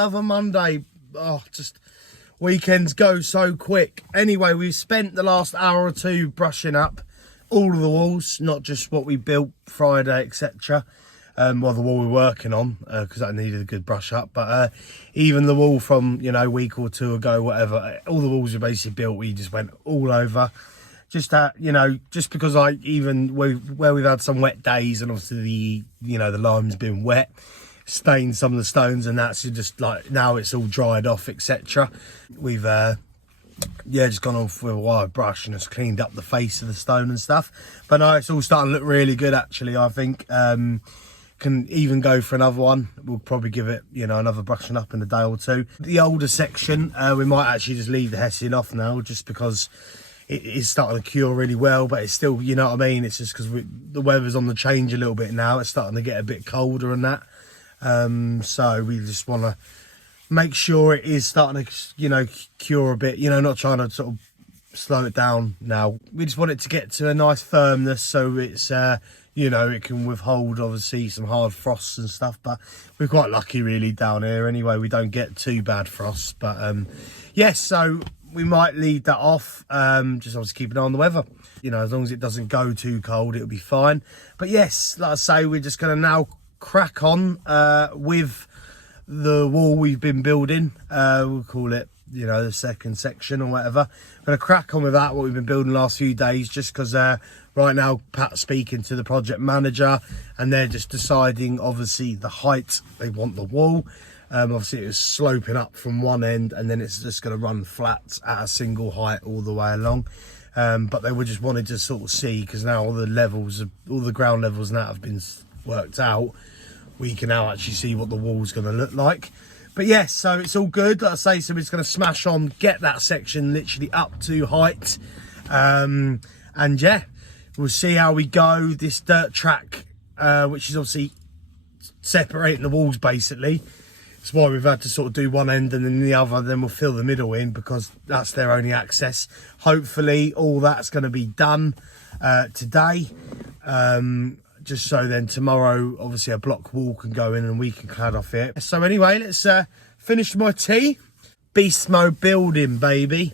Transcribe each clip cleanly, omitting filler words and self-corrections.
another Monday. Oh, just weekends go so quick. Anyway, we've spent the last hour or two brushing up all of the walls, not just what we built Friday, etc. Well, the wall we're working on, because that needed a good brush up. But even the wall from, you know, a week or two ago, whatever, all the walls are basically built. We just went all over. Just that, you know, just because where we've had some wet days, and obviously the lime's been wet, stained some of the stones, and that's just like, now it's all dried off, etc. We've just gone off with a wire brush and just cleaned up the face of the stone and stuff. But no, it's all starting to look really good, actually. I think can even go for another one. We'll probably give it, you know, another brushing up in a day or two. The older section, we might actually just leave the hessian off now, just because it is starting to cure really well. But it's still, you know what I mean, it's just because the weather's on the change a little bit now. It's starting to get a bit colder and that. So we just want to make sure it is starting to, you know, cure a bit, you know, not trying to sort of slow it down now. We just want it to get to a nice firmness, so it's you know, it can withhold obviously some hard frosts and stuff. But we're quite lucky really down here anyway, we don't get too bad frosts. But yes, so we might leave that off, just obviously keep an eye on the weather, you know, as long as it doesn't go too cold, it'll be fine. But yes, like I say, we're just going to now crack on with the wall we've been building. We'll call it, you know, the second section or whatever. I'm going to crack on with that, what we've been building the last few days, just because right now Pat's speaking to the project manager and they're just deciding obviously the height they want the wall. Obviously it was sloping up from one end and then it's just going to run flat at a single height all the way along. But they were just wanted to sort of see, because now all the ground levels now have been worked out, we can now actually see what the wall's going to look like. But yes, so it's all good, like I say. So we're just going to smash on, get that section literally up to height, and yeah, we'll see how we go. This dirt track, which is obviously separating the walls basically, that's why we've had to sort of do one end and then the other, then we'll fill the middle in because that's their only access. Hopefully all that's going to be done today, just so then tomorrow obviously a block wall can go in and we can clad off it. So anyway, let's finish my tea. Beast mode building, baby.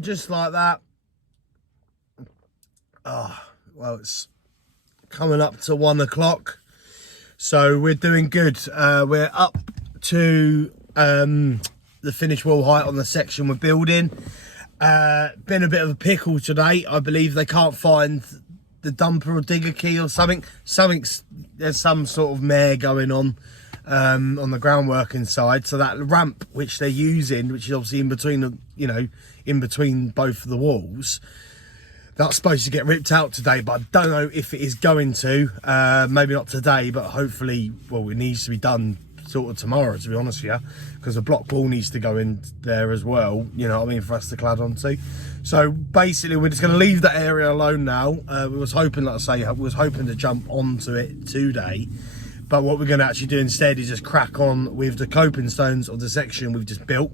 Just like that. Oh, well, it's coming up to 1 o'clock. So we're doing good. We're up to the finished wall height on the section we're building. Been a bit of a pickle today. I believe they can't find the dumper or digger key or something. There's some sort of mare going on the groundwork inside. So that ramp which they're using, which is obviously in between, in between both of the walls, that's supposed to get ripped out today, but I don't know if it is going to. Maybe not today, but hopefully, well, it needs to be done sort of tomorrow, to be honest with you, because the block wall needs to go in there as well, you know what I mean, for us to clad onto. So basically we're just going to leave that area alone now. We was hoping, like I say, we was hoping to jump onto it today, but what we're going to actually do instead is just crack on with the coping stones of the section we've just built,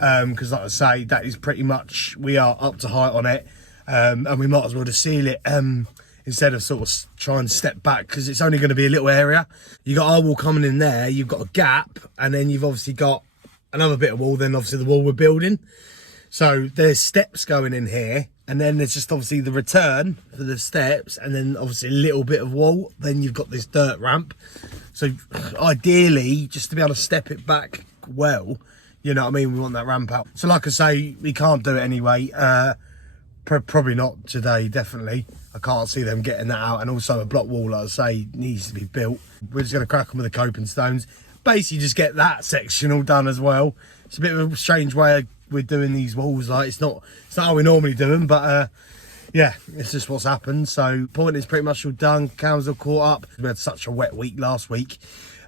because like I say, that is pretty much, we are up to height on it, and we might as well just seal it instead of sort of try and step back, because it's only going to be a little area. You got our wall coming in there, you've got a gap, and then you've obviously got another bit of wall, then obviously the wall we're building. So there's steps going in here, and then there's just obviously the return for the steps, and then obviously a little bit of wall, then you've got this dirt ramp. So ideally, just to be able to step it back well, you know what I mean, we want that ramp out. So like I say, we can't do it anyway. Probably not today, definitely. I can't see them getting that out, and also a block wall, like I say, needs to be built. We're just going to crack on with the coping stones, basically just get that section all done as well. It's a bit of a strange way we're doing these walls, like it's not how we normally do them, but yeah, it's just what's happened. So point is pretty much all done. Cams are caught up. We had such a wet week last week.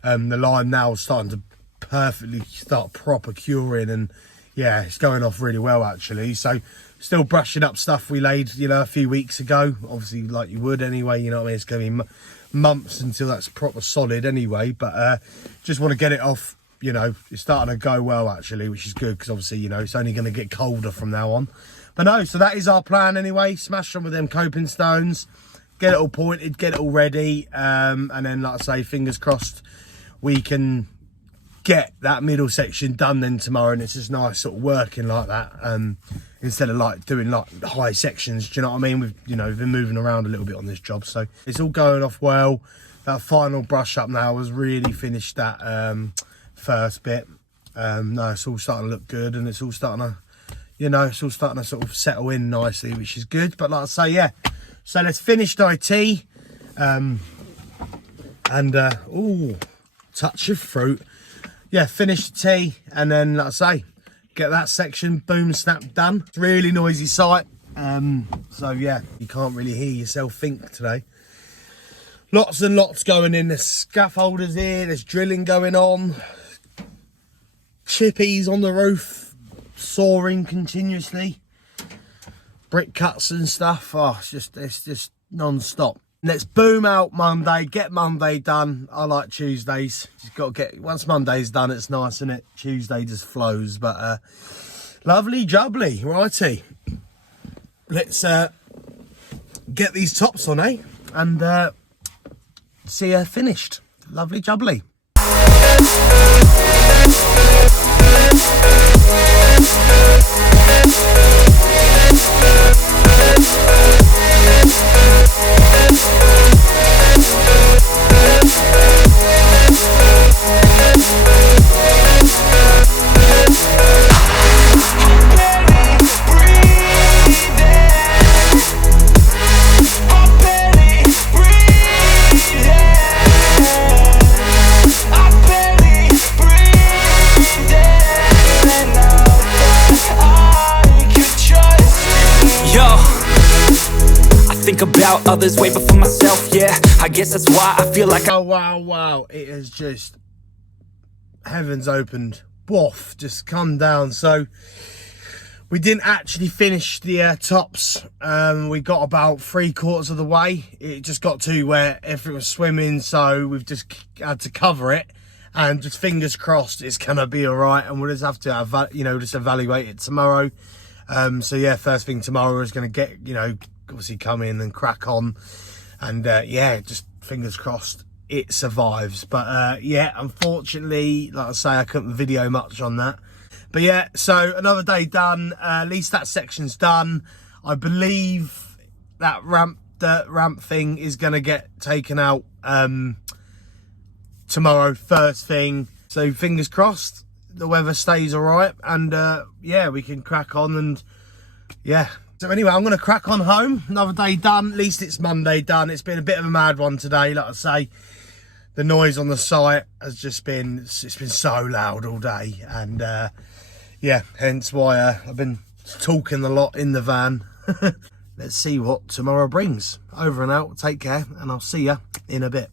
The lime now is starting to perfectly start proper curing, and yeah, it's going off really well actually. So still brushing up stuff we laid, a few weeks ago, obviously like you would anyway, you know what I mean. It's going to be months until that's proper solid anyway, but just want to get it off. It's starting to go well actually, which is good, because obviously it's only going to get colder from now on. But no, so that is our plan anyway. Smash on with them coping stones, get it all pointed, get it all ready, and then like I say, fingers crossed we can get that middle section done then tomorrow, and it's just nice sort of working like that, instead of like doing like high sections. Do you know what I mean? We've been moving around a little bit on this job, so it's all going off well. That final brush up now has really finished that first bit. No, it's all starting to look good, and it's all starting to, it's all starting to sort of settle in nicely, which is good. But like I say, yeah, so let's finish IT, and ooh, touch of fruit. Yeah, finish the tea, and then like I say, get that section boom snap done. It's a really noisy site, so yeah, you can't really hear yourself think today. Lots and lots going in. There's scaffolders here, there's drilling going on, chippies on the roof soaring continuously, brick cuts and stuff. Oh, it's just non-stop. Let's boom out Monday, get Monday done. I like Tuesdays. Just got to get, once Monday's done, it's nice, isn't it? Tuesday just flows, but lovely jubbly, righty. Let's get these tops on, and see her finished. Lovely jubbly. About others way before myself, yeah. I guess that's why I feel like wow, it has just, heavens opened, boff, just come down. So we didn't actually finish the tops. We got about 3/4 of the way. It just got to where everything was swimming, so we've just had to cover it, and just fingers crossed it's gonna be all right, and we'll just have to just evaluate it tomorrow. So yeah, first thing tomorrow is going to get, obviously come in and crack on, and yeah, just fingers crossed it survives. But yeah, unfortunately, like I say, I couldn't video much on that. But yeah, so another day done. At least that section's done. I believe that ramp dirt ramp thing is going to get taken out tomorrow, first thing. So fingers crossed the weather stays all right, and yeah, we can crack on. And yeah, so anyway, I'm going to crack on home. Another day done. At least it's Monday done. It's been a bit of a mad one today, like I say. The noise on the site has just been, it's been so loud all day, and yeah, hence why I've been talking a lot in the van. Let's see what tomorrow brings. Over and out, take care, and I'll see ya in a bit.